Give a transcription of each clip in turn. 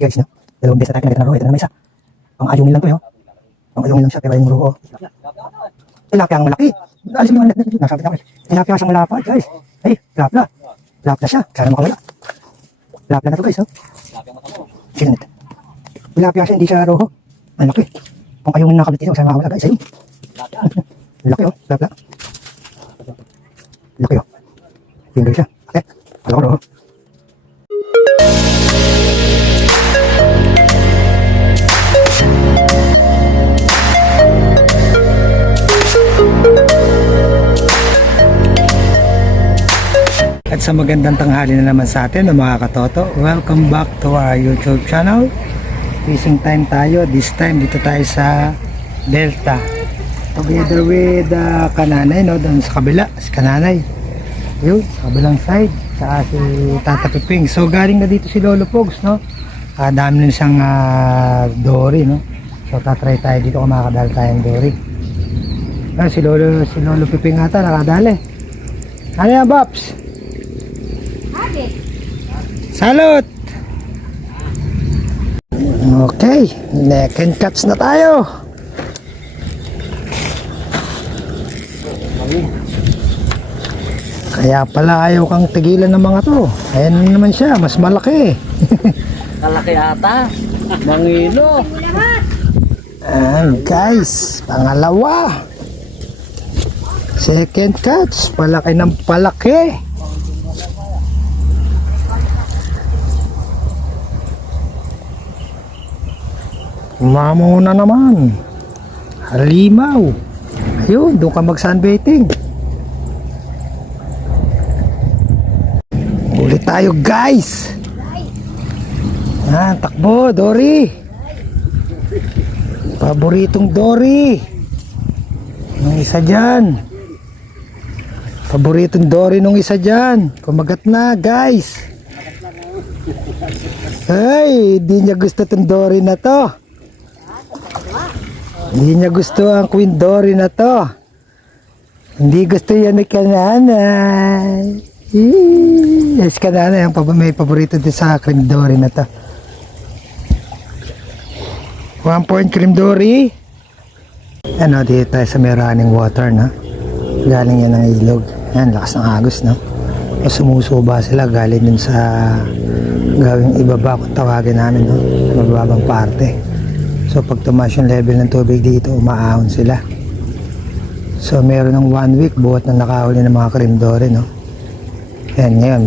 guys, no? Dalawang beses na tayo pinakita ng roho. Ito na naman isa. Pang ayungin lang to, eh. Pang ayungin lang siya, pero yung roho. Tilapia ang malaki. Alis mo yung nasabi na, tilapia siyang malapad, guys. Ay, tilapia. Tilapia siya. Sana makawala. Tilapia na to, guys, no? Sinunod. Tilapia siya, hindi siya roho. Ang laki. Pang ayungin na kabit dito, sana makawala, guys. Ayun. Laki, oh. Tilapia. Laki, oh. Finger siya. Okay. Alam ko, roho. At sa magandang tanghali na naman sa atin mga katoto, welcome back to our YouTube channel. Fishing time tayo, this time dito tayo sa Delta together with Kananay, no? Doon sa kabila, si Kananay yun, sa kabilang side, sa si Tata Piping. So galing na dito si Lolo Pogs, no? Dami na siyang dory, no? So tatry tayo dito kung makakadali tayong dory. Si Lolo Piping ata nakadali. Ano yan, Bops? Salud! Okay, neck and catch na tayo. Kaya pala ayaw kang tigilan ng mga to. Ayan naman siya, mas malaki. Kalaki ata. Mangilo. And guys, pangalawa. Second catch, palaki ng palaki. Mamo na naman. Halimaw. Ayun, doon ka mag-sunbathing. Ulit tayo, guys. Takbo, Dory. Paboritong Dory. Nung isa dyan. Paboritong Dory nung isa dyan. Kumagat na, guys. Ay, di niya gusto itong Dory na to. Hindi niya gusto ang Queen Dory na to. Hindi gusto yan ni Kananay. Yes, Kananay ang may paborito din sa Cream Dory na to. 1 point Cream Dory. Ano, dito tayo sa may running water, no? Galing yan ng ilog. Yan, lakas ng agos, no? O sumusuba sila galing dun sa gawing ibaba kung tawagin namin, no? Mababang parte. So pag tumaas yung level ng tubig dito, umaahon sila. So meron ng 1 week buhat na nakahuli ng mga Cream Dory, no? Yan ngayon,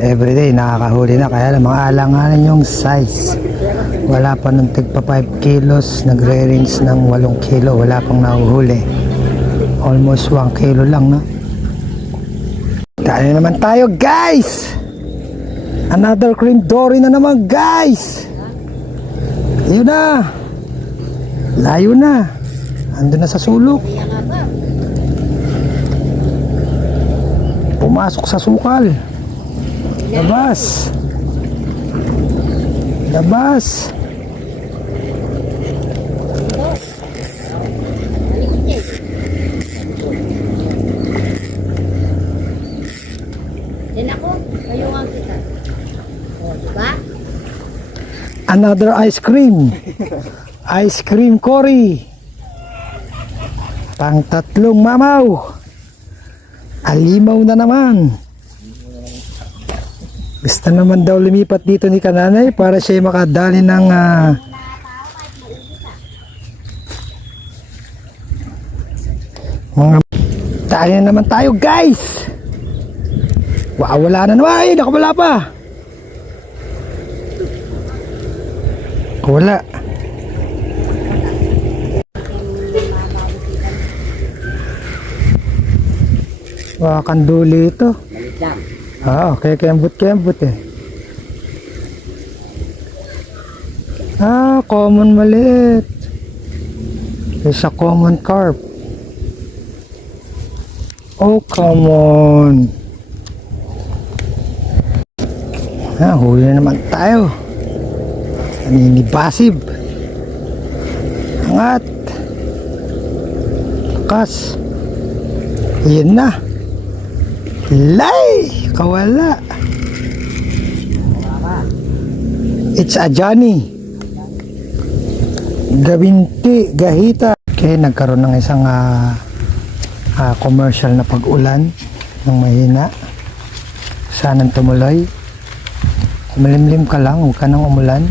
everyday nakakahuli na. Kaya lang mga alanganan yung size. Wala pa nung tigpa 5 kilos, nagre-range ng 8 kilo. Wala pang nahuhuli. Almost 1 kilo lang, no? Dali naman tayo, guys! Another Cream Dory na naman, guys! Ayun na. Layo na. Ando na sa sulok. Pumasok sa sukal. Labas. Labas. Din ako, kayo nga kita. O, diba? Another ice cream. Ice cream Cory. Pang tatlong mamaw. Alimaw na naman. Gusto naman daw lumipat dito ni Kananay para siya makadali ng mga dali na naman tayo, guys. Wala na naman. Ay, nakawala pa. Wala. Kanduli ito. Malit lang. Okay, kembot eh. Common maliit. It's a common carp. Oh, come on. Huli na naman tayo. Naninibasib. Angat. Takas. Ayan na. Lay! Kawala. It's a Johnny. Gabinti, Gahita. Okay, nagkaroon ng isang commercial na pag-ulan ng mahina. Sanang tumuloy. Malimlim ka lang, huwag ka nang umulan.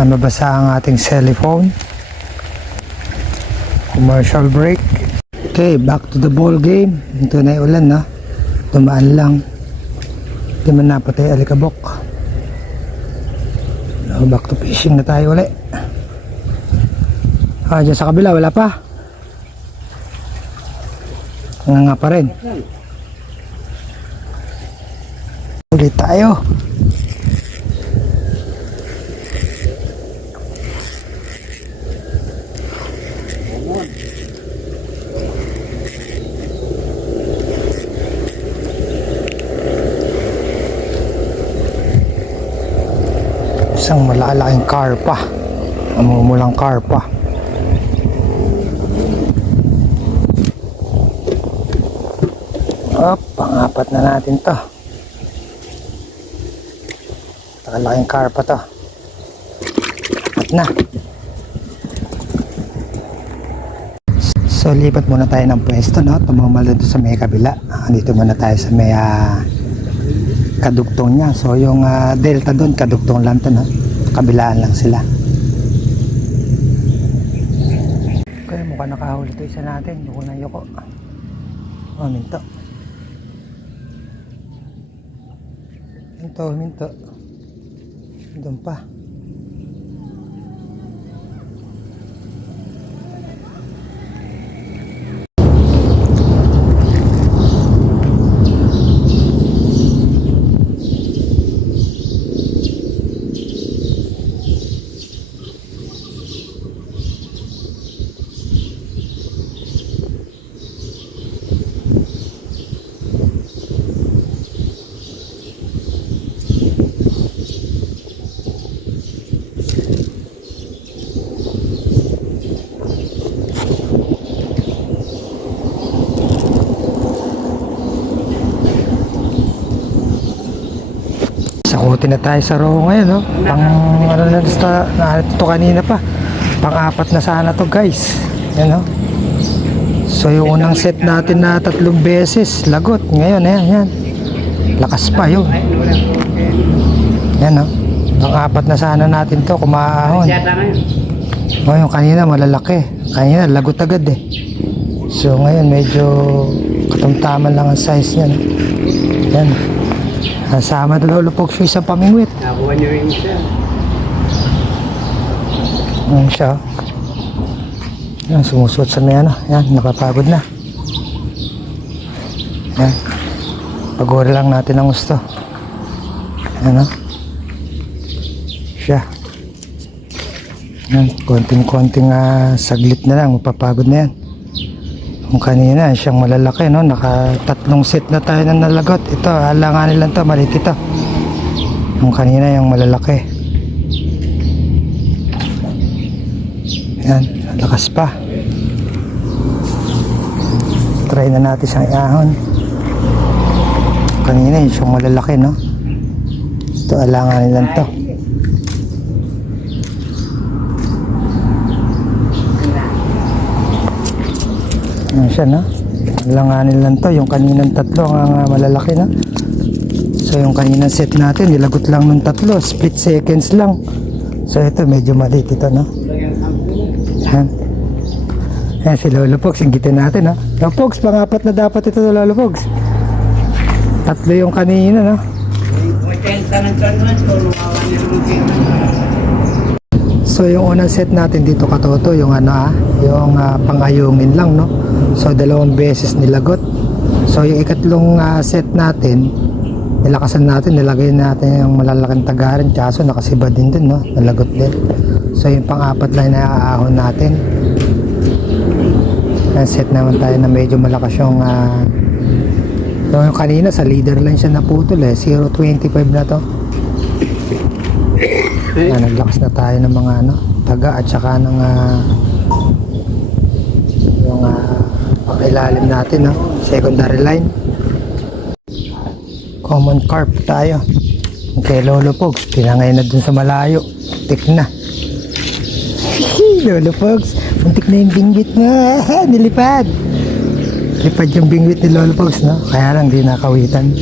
Mabasa ang ating cellphone. Commercial break. Okay, back to the ball game. Ito na yung ulan, no? Tumaan lang. Hindi man napatay alikabok. So, back to fishing na tayo ulit. Dyan sa kabila, wala pa. Nga pa rin. Ulit tayo. Isang malalaking karpa. Namumulang karpa. Pang-apat na natin to. Nakalaking karpa to. Apat na. So lipat muna tayo ng pwesto, no? Tumamal dito sa may kabila. Dito muna tayo sa may kadugtong niya. So yung delta doon, kadugtong lang to, no? Kabilaan lang sila. Okay, mukhang nakahuli ito isa natin. Yuko na yuko. Minto. Minto. Doon pa. Sakutin na tayo sa row ngayon, no? Ito kanina pa. Pang-apat na sana to, guys. Yan, no? So yung unang set natin na 3 beses lagot. Ngayon, yan. Lakas pa yun. Yan, no? Pang-apat na sana natin to, kumaahon. Yung kanina malalaki. Kanina lagot agad eh. So ngayon medyo katamtaman lang ang size niya, no? Yan. Kasama na lulupog siya sa pamingwit. Nakuha niyo rin siya. Ayan siya. Yan, sumusuot sa may ano. Yan, nakapagod na. Yan. Pagori lang natin ang gusto. Yan, no? Siya. Yan, konting-konting saglit na lang. Mapapagod na yan. Kung kanina, siyang malalaki, no? Naka-3 set na tayo na nalagot. Ito, alanganin lang to, maliit ito. Kung kanina, yung malalaki. Yan, lakas pa. Try na natin siyang iahon. Kanina, siyang malalaki, no? Ito, alanganin lang to. Yan siya, no? Langanin lang to. Yung kaninang 3 ang malalaki, no? So yung kaninang set natin nilagot lang ng 3, split seconds lang. So ito medyo maliit ito, no? Yan. Yan si Lolo Pogs, inggitin natin, no? Lolo Pogs, pang-apat na dapat ito, Lolo Pogs. 3 yung kanina, no? May tenta ng kanuan, so lumawa niyo yung So yung unang set natin dito katoto, yung yung pangayungin lang, no? So 2 beses nilagot. So yung ikatlong set natin, nilakasan natin, nilagay natin yung malalaking tagarin, kaso nakasiba din dun, no? Nalagot din. So yung pang-4 lang na aahon natin. And set naman tayo na medyo malakas yung yung kanina sa leader line siya naputol eh, 0.25 na to. Naglakas na tayo ng mga taga at saka ng yung pang-ilalim natin, no? Secondary line. Common carp tayo. Kay Lolo Pogs, tinangay na dun sa malayo. Tik na. Lolo Pogs, muntik na yung bingwit mo. Nilipad. Lipad yung bingwit ni Lolo Pogs, no? Kaya lang di nakawitan.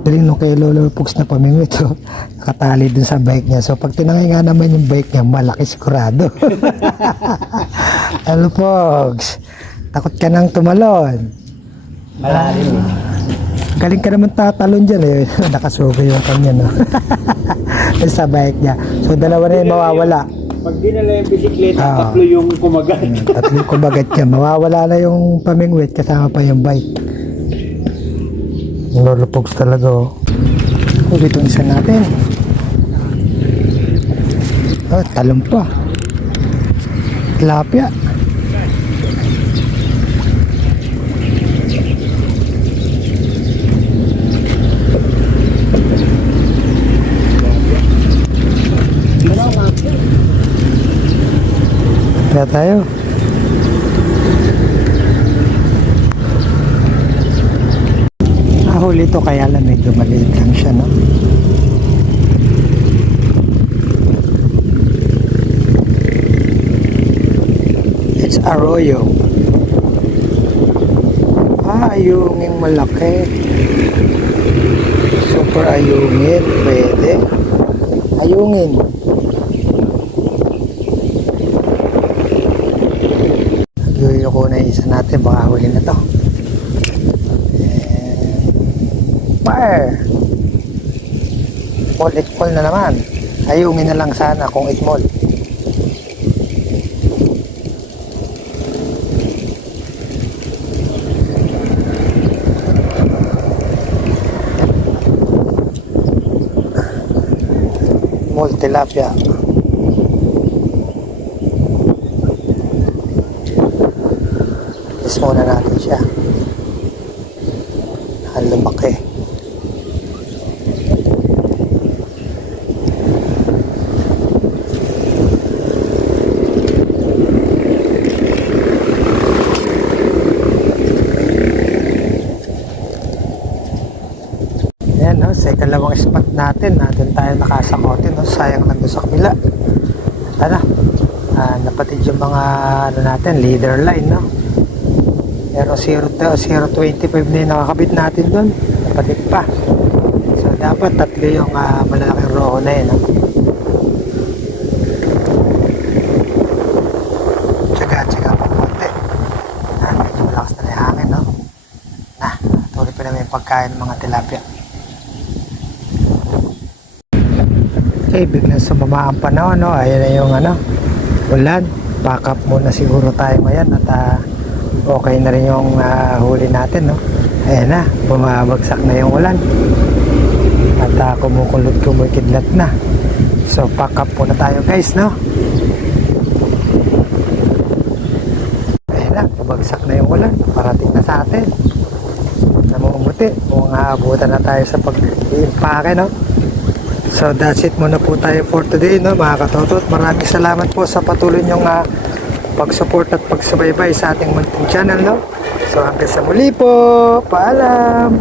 Galing nung kay Lolo Pogs na pamingwit, so, nakatali dun sa bike niya. So pag tinangay nga naman yung bike niya, malaki sigurado. Lolo Pogs, takot ka nang tumalon. Malalim. Galing ka naman tatalon dyan eh. Nakasugo yung kanya, no? Sa bike niya. So, dalawa na yung mawawala. Pag dinala yung bisikleta, Ah. tatlo yung kumagat. Tatlong kumagat niya. Mawawala na yung pamingwit kasama pa yung bike. Yung Lolo Pogs talaga, oh. Ulit itong isa natin. Oh, talong pa. Tilapia. Kaya tayo. Huli ito kaya lang medyo maliit lang siya, no? It's arroyo. Ayungin malaki. Super ayungin. Pwede. Ayungin. Yuyo ko na isa natin. Baka huli na to. Fire. Small itmol na naman. Ayungin na lang sana kung itmol. Small tilapia. Is muna natin siya. Lumaki. Yan, no? Sa ikalawang spot natin, doon tayo nakasakote, no? Sayang lang doon sa kabila. Ano? Napatid yung mga ano natin, leader line, no? Pero 0.25 na yung nakakabit natin doon. Napatid pa. So, dapat tatlo yung malalaking roho na yun, no? Tsaga pa konti. Medyo malakas na yung hangin, no? Tuloy pa naman yung pagkain ng mga tilapia. Okay, biglang sumama ang panahon, no? Ayan na yung ulan. Pack up muna siguro tayo ngayon at okay na rin yung huli natin, no? Ayan na, bumabagsak na yung ulan at kumukidlat na. So pack up muna tayo, guys, no? Ayan na, bumagsak na yung ulan, parating na sa atin. Namumuti, kung aabutan na tayo sa pag-iimpake, no? So that's it muna po tayo for today, no, mga katotot. Maraming salamat po sa patuloy nyong pag-support at pagsubaybay sa ating munting channel, no? So hanggang sa muli po, paalam!